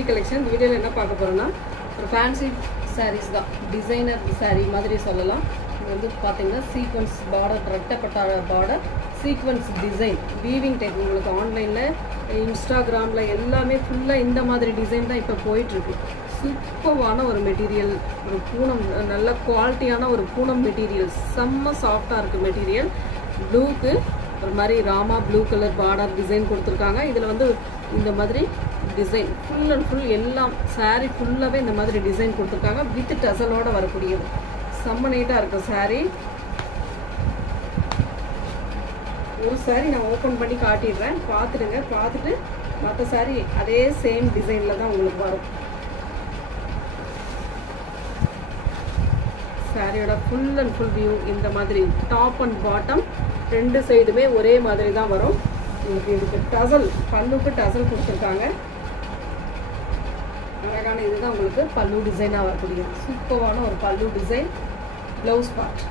Fancy collection. வீடியோவில் என்ன பார்க்க போகிறோன்னா ஒரு ஃபேன்சி சாரீஸ் தான், டிசைனர் சாரீ மாதிரி சொல்லலாம். இது வந்து பார்த்தீங்கன்னா சீக்வன்ஸ் பார்டர், ரெட்டப்பட்ட border, sequins design, weaving type. உங்களுக்கு ஆன்லைனில் இன்ஸ்டாகிராமில் எல்லாமே ஃபுல்லாக இந்த மாதிரி டிசைன் தான் இப்போ போயிட்டுருக்கு. சூப்பர்வான ஒரு மெட்டீரியல், ஒரு பூனம், நல்ல குவாலிட்டியான ஒரு பூனம் மெட்டீரியல், செம்ம சாஃப்டாக இருக்குது மெட்டீரியல். ப்ளூக்கு ஒரு மாதிரி Rama blue colour border design கொடுத்துருக்காங்க. இதில் வந்து இந்த மாதிரி டிசைன் ஃபுல் அண்ட் ஃபுல் எல்லாம் சாரீ ஃபுல்லாகவே இந்த மாதிரி டிசைன் கொடுத்துருக்காங்க. வித் டசலோடு வரக்கூடியது, செம்ம நீட்டாக இருக்கும் சாரீ. ஒரு சாரீ நான் ஓப்பன் பண்ணி காட்டிடுறேன், பார்த்துடுங்க. பார்த்துட்டு மற்ற சாரீ அதே சேம் டிசைனில் தான் உங்களுக்கு வரும். சாரியோட ஃபுல் அண்ட் ஃபுல் வியூ இந்த மாதிரி, டாப் அண்ட் பாட்டம் ரெண்டு சைடுமே ஒரே மாதிரி தான் வரும். உங்களுக்கு இதுக்கு டசல், பல்லுக்கு டசல் கொடுத்துருக்காங்க. அழகான இதுதான் உங்களுக்கு பல்லு டிசைனாக வரக்கூடியது. சூப்பரான ஒரு பல்லு டிசைன். ப்ளவுஸ் பார்ட்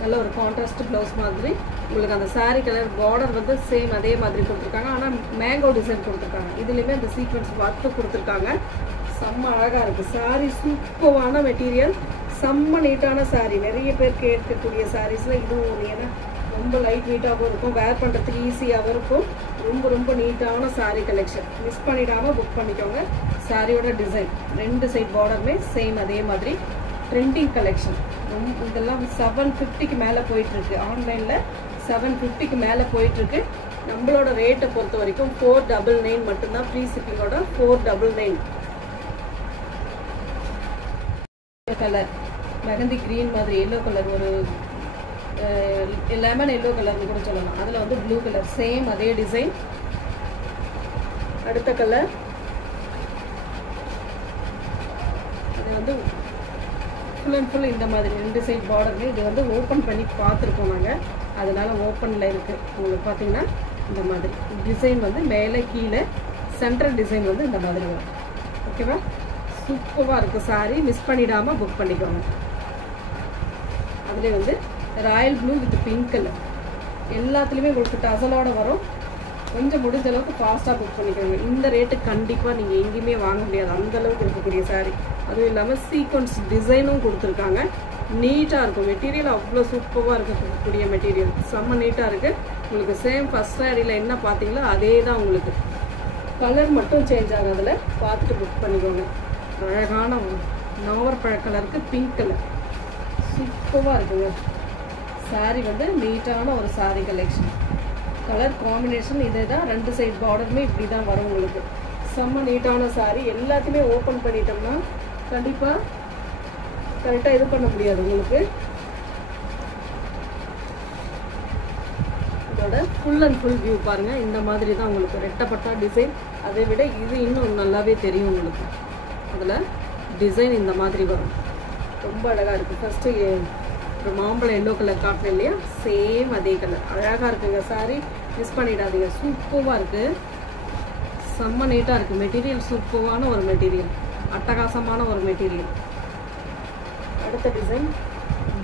நல்ல ஒரு கான்ட்ராஸ்ட் ப்ளவுஸ் மாதிரி. உங்களுக்கு அந்த சாரீ கலர் பார்டர் வந்து சேம் அதே மாதிரி கொடுத்துருக்காங்க. ஆனால் மேங்கோ டிசைன் கொடுத்துருக்காங்க. இதுலேயுமே அந்த சீக்வன்ஸ் ஒர்க்கு கொடுத்துருக்காங்க. செம்ம அழகாக இருக்குது சாரீ. சூப்பரான மெட்டீரியல், செம்ம நீட்டான சாரீ. நிறைய பேர் கேட்கக்கூடிய சாரீஸில் இதுவும் ஒன்று. ஏன்னா ரொம்ப லைட் வெயிட்டாகவும் இருக்கும், வேர் பண்ணுறதுக்கு ஈஸியாகவும் இருக்கும். ரொம்ப ரொம்ப நீட்டான சாரீ கலெக்ஷன். மிஸ் பண்ணிடாமல் புக் பண்ணிக்கோங்க. சாரியோட டிசைன் ரெண்டு சைட் பார்டருமே சேம் அதே மாதிரி. Trending collection. இதெல்லாம் 750க்கு மேலே போயிட்டுருக்கு. ஆன்லைனில் 750க்கு மேலே போயிட்டுருக்கு. நம்மளோட ரேட்டை பொறுத்த வரைக்கும் 499 மட்டும்தான், ஃப்ரீ ஷிப்பிங்கோட 499. கலர் மெஹந்தி கிரீன் மாதிரி, எல்லோ கலர், ஒரு லெமன் எல்லோ கலர்னு கூட சொல்லலாம். அதில் வந்து ப்ளூ கலர் சேம் அதே டிசைன். அடுத்த கலர் இது வந்து ஃபுல் அண்ட் ஃபுல் இந்த மாதிரி ரெண்டு சைட் பார்டருமே. இது வந்து ஓப்பன் பண்ணி பார்த்துருக்கோம் நாங்கள், அதனால ஓப்பனில் இருக்குது. உங்களுக்கு பார்த்தீங்கன்னா இந்த மாதிரி டிசைன் வந்து மேலே கீழே சென்ட்ரல் டிசைன் வந்து இந்த மாதிரி வரும். ஓகேவா? சூப்பராக இருக்குது சாரீ. மிஸ் பண்ணிடாமல் புக் பண்ணிக்கோங்க. அதுலேயே வந்து Royal blue with pink colour, எல்லாத்துலேயுமே உங்களுக்கு டசலோட வரும். கொஞ்சம் முடிஞ்ச அளவுக்கு ஃபாஸ்ட்டாக புக் பண்ணிக்கோங்க. இந்த ரேட்டுக்கு கண்டிப்பாக நீங்கள் எங்கேயுமே வாங்க முடியாது, அந்தளவுக்கு இருக்கக்கூடிய சாரீ. அதுவும் இல்லாமல் சீக்வன்ஸ் டிசைனும் கொடுத்துருக்காங்க. நீட்டாக இருக்கும் மெட்டீரியல், அவ்வளோ சூப்பராக இருக்கக்கூடிய மெட்டீரியல், செம்ம நீட்டாக இருக்குது. உங்களுக்கு சேம் ஃபஸ்ட் சாரியில் என்ன பார்த்தீங்களோ அதே தான். உங்களுக்கு கலர் மட்டும் சேஞ்ச் ஆகும். அதில் பார்த்துட்டு புக் பண்ணிக்கோங்க. அழகான நாவற்பழ கலருக்கு பிங்க் கலர் சூப்பராக இருக்குங்க சாரீ. வந்து நீட்டான ஒரு சாரீ கலெக்ஷன். கலர் காம்பினேஷன் இதே தான். ரெண்டு சைட் பார்டருமே இப்படி தான் வரும் உங்களுக்கு. செம்ம நீட்டான சாரீ. எல்லாத்தையுமே ஓப்பன் பண்ணிட்டோம்னா கண்டிப்பாக கரெக்டாக இது பண்ண முடியாது உங்களுக்கு. இதோட ஃபுல் அண்ட் ஃபுல் வியூ பாருங்கள். இந்த மாதிரி தான் உங்களுக்கு ரெட்டப்பட்டா டிசைன். அதை விட இது இன்னும் நல்லாவே தெரியும் உங்களுக்கு. அதில் டிசைன் இந்த மாதிரி வரும். ரொம்ப அழகாக இருக்குது. ஃபஸ்ட்டு ஒரு மாம்பழம் எல்லோ கலர் காட்டினேன் இல்லையா, சேம் அதே கலர். அழகாக இருக்குங்க சாரீ. மிஸ் பண்ணிடாதீங்க. சூப்பராக இருக்குது, செம்ம நீட்டாக இருக்குது மெட்டீரியல். சூப்பரான ஒரு மெட்டீரியல், அட்டகாசமான ஒரு மெட்டீரியல். அடுத்த design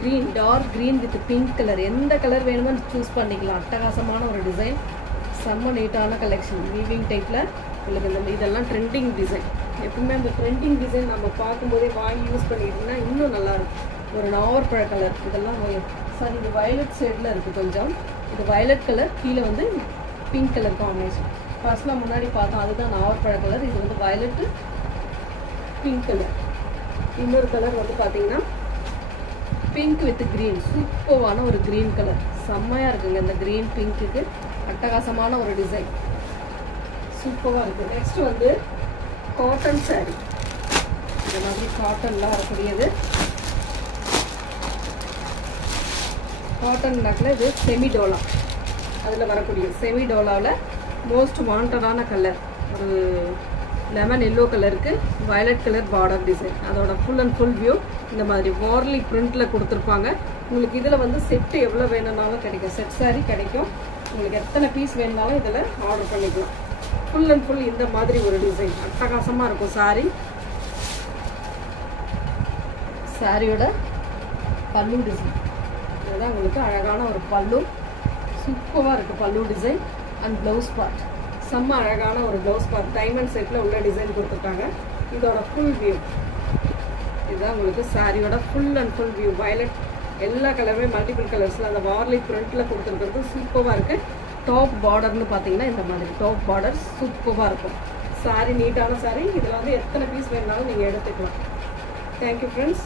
green, dark green with pink colour. எந்த கலர் வேணுமோ சூஸ் பண்ணிக்கலாம். அட்டகாசமான ஒரு டிசைன், செம்ம நீட்டான கலெக்ஷன். வீவிங் டைப்பில் உங்களுக்கு இந்த இதெல்லாம் ட்ரெண்டிங் டிசைன். எப்பவுமே அந்த ட்ரெண்டிங் டிசைன் நம்ம பார்க்கும்போதே வாங்கி யூஸ் பண்ணிக்கிட்டிங்கன்னா இன்னும் நல்லாயிருக்கும். ஒரு நாவற்பழ கலர், இதெல்லாம் சாரி இது வயலட் ஷேடில் இருக்குது கொஞ்சம். இது வயலட் கலர், கீழே வந்து பிங்க் கலர் காம்பினேஷன். ஃபர்ஸ்ட்லாம் முன்னாடி பார்த்தோம், அதுதான் நாவற்பழ கலர். இது வந்து வயலட்டு பிங்க் கலர். இன்னொரு கலர் வந்து பார்த்தீங்கன்னா பிங்க் வித் க்ரீன், சூப்பரான ஒரு க்ரீன் கலர். செம்மையாக இருக்குங்க இந்த க்ரீன் பிங்க்குக்கு. அட்டகாசமான ஒரு டிசைன், சூப்பராக இருக்குது. நெக்ஸ்ட் வந்து காட்டன் சாரீ. இந்த மாதிரி காட்டனில் வரக்கூடியது. காட்டன் நக்கில் இது செமிடோலா, அதில் வரக்கூடிய செமிடோலாவில் மோஸ்ட் வாண்டடான கலர் ஒரு லெமன் எல்லோ கலருக்கு வயலட் கலர் பார்டர் டிசைன். அதோட ஃபுல் அண்ட் ஃபுல் வியூ இந்த மாதிரி வார்லி பிரிண்டில் கொடுத்துருப்பாங்க. உங்களுக்கு இதில் வந்து செட்டு எவ்வளோ வேணும்னாலும் கிடைக்கும், செட் சாரீ கிடைக்கும். உங்களுக்கு எத்தனை பீஸ் வேணுனாலும் இதில் ஆர்டர் பண்ணிக்கலாம். ஃபுல் அண்ட் ஃபுல் இந்த மாதிரி ஒரு டிசைன், அட்டகாசமாக இருக்கும் சாரீ. சாரியோட பல்லு டிசைன் இதுதான் உங்களுக்கு. அழகான ஒரு பல்லு, சூப்பராக இருக்குது பல்லு டிசைன். அண்ட் ப்ளவுஸ் பார்ட் செம்ம அழகான ஒரு ப்ளவுஸ் பார்ட் டைமண்ட் செட்டில் உள்ள டிசைன் கொடுத்துருக்காங்க. இதோட ஃபுல் வியூ இதுதான் உங்களுக்கு சாரியோட full and full view. Violet எல்லா கலருமே மல்டிபிள் கலர்ஸில் அந்த வார்லி பிரிண்ட்டில் கொடுத்துருக்கிறது சூப்பராக இருக்குது. டாப் பார்டர்னு பார்த்தீங்கன்னா இந்த மாதிரி டாப் பார்டர் சூப்பராக இருக்கும். சாரி நீட்டான சாரி. இதில் வந்து எத்தனை பீஸ் வேணுனாலும் நீங்கள் எடுத்துக்கலாம். Thank you friends.